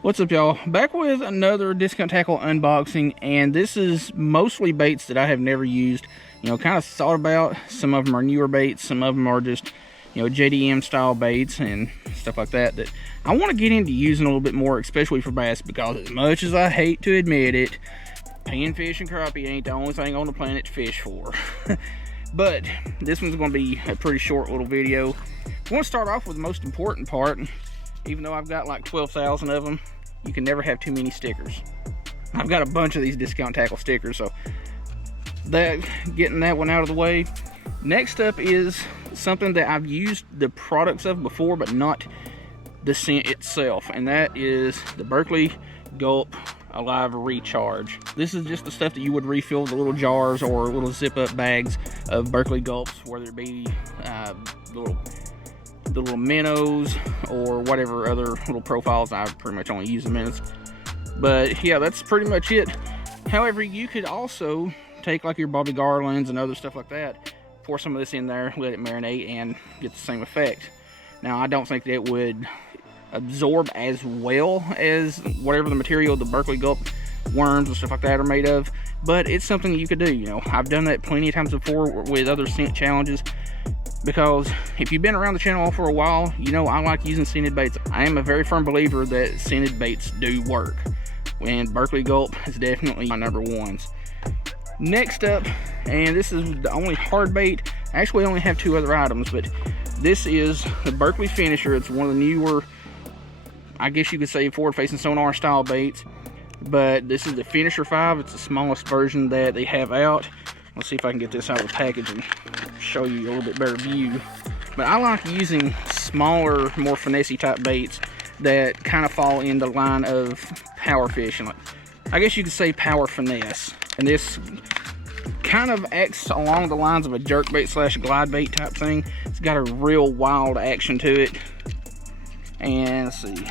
What's up, y'all? Back with another discount tackle unboxing, and this is mostly baits that I have never used. You know, kind of thought about. Some of them are newer baits, some of them are just, you know, JDM style baits and stuff like that that I want to get into using a little bit more, especially for bass, because as much as I hate to admit it, panfish and crappie ain't the only thing on the planet to fish for. But this one's going to be a pretty short little video. I want to start off with the most important part. Even though I've got like 12,000 of them, you can never have too many stickers. I've got a bunch of these discount tackle stickers, so getting that one out of the way. Next up is something that I've used the products of before, but not the scent itself, and that is the Berkley Gulp Alive Recharge. This is just the stuff that you would refill the little jars or little zip-up bags of Berkley Gulps, whether it be the little minnows or whatever other little profiles. I pretty much only use the minnows, but yeah, that's pretty much it. However, you could also take like your Bobby Garlands and other stuff like that, pour some of this in there, let it marinate, and get the same effect. Now, I don't think that it would absorb as well as whatever the material the Berkley Gulp worms and stuff like that are made of, but it's something you could do. You know, I've done that plenty of times before with other scent challenges, because if you've been around the channel for a while, you know I like using scented baits. I am a very firm believer that scented baits do work, and Berkley Gulp is definitely my number ones. Next up, and this is the only hard bait, I actually only have two other items, but this is the Berkley Finisher. It's one of the newer, I guess you could say, forward-facing sonar style baits, but this is the Finisher 5. It's the smallest version that they have out. Let's see if I can get this out of the package and show you a little bit better view. But I like using smaller, more finessey type baits that kind of fall in the line of power fishing. Like, I guess you could say power finesse. And this kind of acts along the lines of a jerkbait slash glide bait type thing. It's got a real wild action to it. And let's see,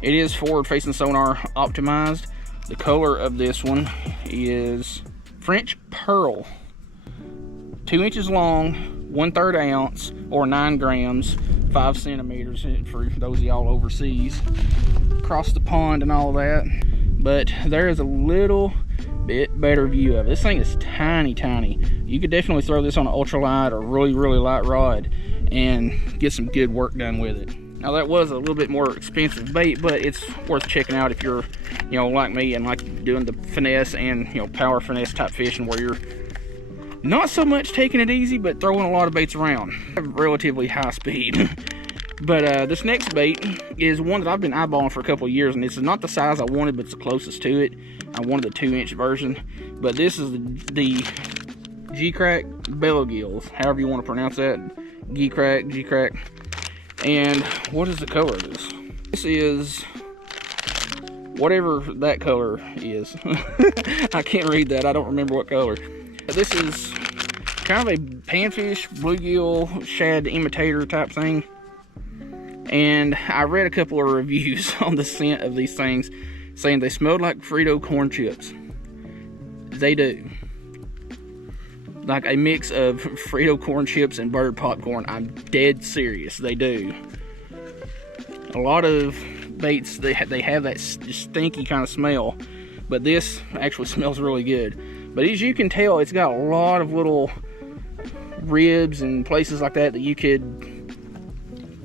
it is forward facing sonar optimized. The color of this one is French Pearl. 2 inches long, 1/3 ounce, or 9 grams, 5 centimeters for those of y'all overseas, across the pond and all that. But there is a little bit better view of it. This thing is tiny, tiny. You could definitely throw this on an ultralight or really, really light rod and get some good work done with it. Now, that was a little bit more expensive bait, but it's worth checking out if you're, you know, like me and like doing the finesse and, you know, power finesse type fishing, where you're not so much taking it easy, but throwing a lot of baits around at relatively high speed. But this next bait is one that I've been eyeballing for a couple of years, and it's not the size I wanted, but it's the closest to it. I wanted the 2-inch version, but this is the G-Crack Bellows Gills, however you want to pronounce that. G-Crack. And what is the color of this? This is whatever that color is. I can't read that. I don't remember what color. This is kind of a panfish, bluegill, shad imitator type thing. And I read a couple of reviews on the scent of these things, saying they smelled like Frito corn chips. They do. Like a mix of Frito corn chips and bird popcorn. I'm dead serious. They do. A lot of baits, they have that stinky kind of smell, but this actually smells really good. But as you can tell, it's got a lot of little ribs and places like that you could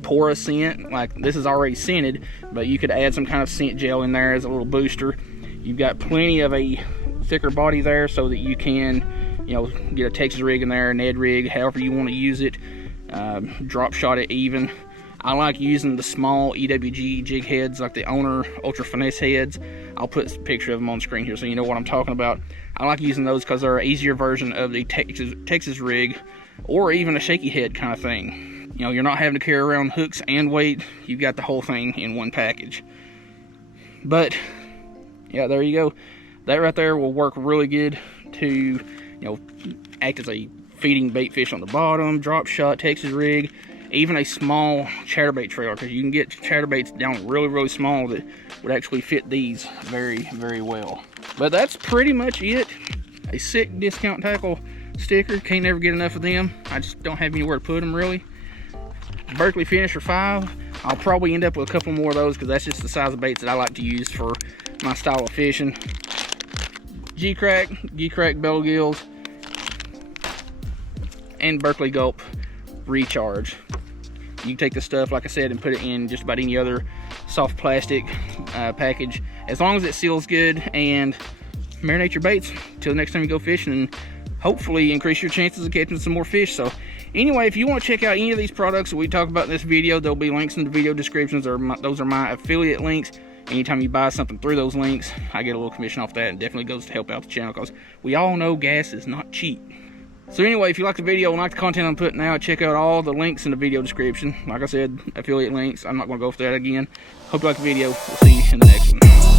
pour a scent. Like, this is already scented, but you could add some kind of scent gel in there as a little booster. You've got plenty of a thicker body there so that you can, you know, get a Texas rig in there, a Ned rig, however you want to use it. Drop shot it even. I like using the small EWG jig heads, like the Owner Ultra Finesse heads. I'll put a picture of them on screen here so you know what I'm talking about. I like using those because they're an easier version of the Texas rig, or even a shaky head kind of thing. You know, you're not having to carry around hooks and weight. You've got the whole thing in one package. But yeah, there you go. That right there will work really good to, you know, act as a feeding bait fish on the bottom, drop shot, Texas rig, even a small chatterbait trailer, because you can get chatterbaits down really, really small that would actually fit these very, very well. But that's pretty much it. A sick discount tackle sticker. Can't never get enough of them. I just don't have anywhere to put them, really. Berkley Finisher 5. I'll probably end up with a couple more of those because that's just the size of baits that I like to use for my style of fishing. G-Crack Bellow Gills, and Berkley Gulp Recharge. You can take the stuff, like I said, and put it in just about any other soft plastic package, as long as it seals good, and marinate your baits till the next time you go fishing, and hopefully increase your chances of catching some more fish. So anyway, if you want to check out any of these products that we talk about in this video, there'll be links in the video descriptions, or those are my affiliate links. Anytime you buy something through those links, I get a little commission off that, and definitely goes to help out the channel, because we all know gas is not cheap. So anyway, if you like the video and like the content I'm putting out, check out all the links in the video description. Like I said, affiliate links. I'm not going to go over that again. Hope you like the video. We'll see you in the next one.